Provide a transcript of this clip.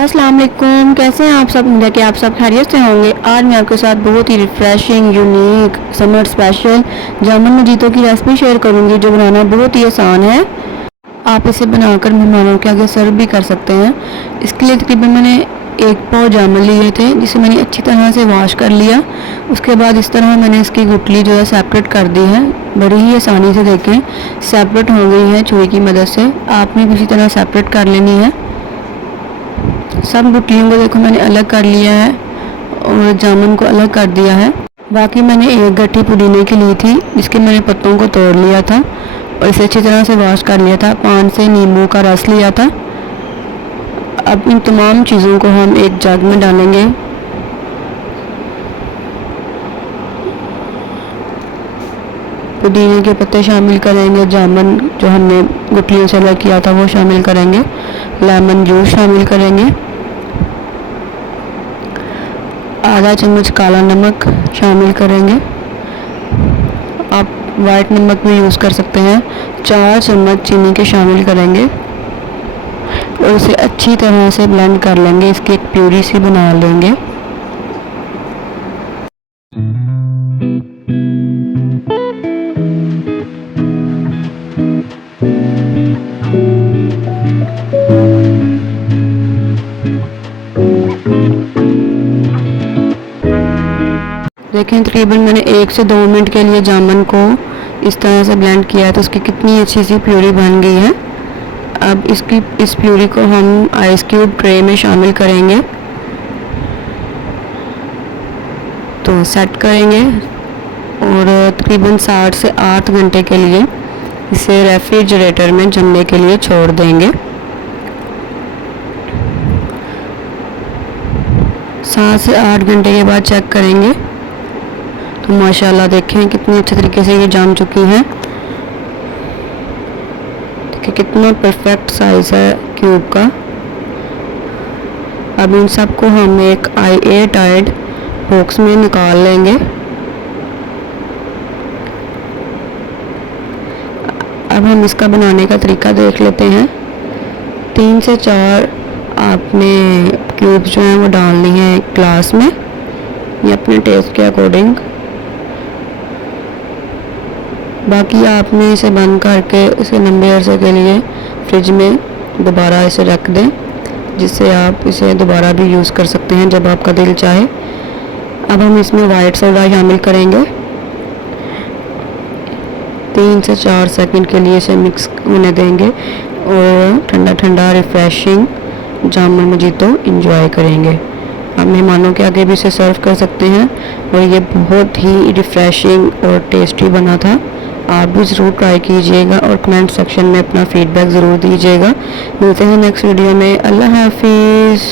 अस्सलाम वालेकुम, कैसे हैं आप सब। उम्मीद कि आप सब खैरियत से होंगे। आज मैं आपके साथ बहुत ही रिफ़्रेशिंग, यूनिक, समर स्पेशल जामुन मजीतो की रेसिपी शेयर करूंगी जो बनाना बहुत ही आसान है। आप इसे बनाकर मेहमानों के आगे सर्व भी कर सकते हैं। इसके लिए तकरीबन मैंने 1 पाव जामुन लिए थे, जिसे मैंने अच्छी तरह से वॉश कर लिया। उसके बाद इस तरह मैंने इसकी गुठली जो है सेपरेट कर दी है। बड़ी ही आसानी से देखें सेपरेट हो गई है छुरी की मदद से। आपने भी इसी तरह सेपरेट कर लेनी है। सब गुठलियों को देखो मैंने अलग कर लिया है और जामुन को अलग कर दिया है। बाकी मैंने एक गट्ठी पुदीने की ली थी, जिसके मैंने पत्तों को तोड़ लिया था और इसे अच्छी तरह से वॉश कर लिया था। 5 से नींबू का रस लिया था। अब इन तमाम चीज़ों को हम एक जग में डालेंगे। पुदीने के पत्ते शामिल करेंगे, जामुन जो हमने गुठलियों से अलग किया था वो शामिल करेंगे, लेमन जूस शामिल करेंगे, आधा चम्मच काला नमक शामिल करेंगे। आप वाइट नमक भी यूज़ कर सकते हैं। 4 चम्मच चीनी के शामिल करेंगे और इसे अच्छी तरह से ब्लेंड कर लेंगे। इसकी एक प्यूरी सी बना लेंगे। देखें तकरीबन मैंने 1 से 2 मिनट के लिए जामुन को इस तरह से ब्लेंड किया है तो उसकी कितनी अच्छी सी प्यूरी बन गई है। अब इस प्यूरी को हम आइस क्यूब ट्रे में शामिल करेंगे, तो सेट करेंगे और तकरीबन 7 से 8 घंटे के लिए इसे रेफ्रिजरेटर में जमने के लिए छोड़ देंगे। 7 से 8 घंटे के बाद चेक करेंगे तो माशाल्लाह देखें कितनी अच्छे तरीके से ये जम चुकी हैं। देखिए कितना परफेक्ट साइज़ है क्यूब का। अब इन सब को हम एक एयर टाइट बॉक्स में निकाल लेंगे। अब हम इसका बनाने का तरीका देख लेते हैं। 3 से 4 आपने क्यूब्स जो हैं वो डालनी है एक ग्लास में, या अपने टेस्ट के अकॉर्डिंग। बाकी आपने इसे बंद करके इसे लंबे अरसे के लिए फ्रिज में दोबारा इसे रख दें, जिससे आप इसे दोबारा भी यूज़ कर सकते हैं जब आपका दिल चाहे। अब हम इसमें वाइट सोडा शामिल करेंगे। 3 से 4 सेकंड के लिए इसे मिक्स होने देंगे और ठंडा ठंडा रिफ़्रेशिंग जामुन मजीतो इंजॉय करेंगे। आप मेहमानों के आगे भी इसे सर्व कर सकते हैं और ये बहुत ही रिफ़्रेशिंग और टेस्टी बना था। आप भी ज़रूर ट्राई कीजिएगा और कमेंट सेक्शन में अपना फ़ीडबैक ज़रूर दीजिएगा। मिलते हैं नेक्स्ट वीडियो में। अल्लाह हाफिज़।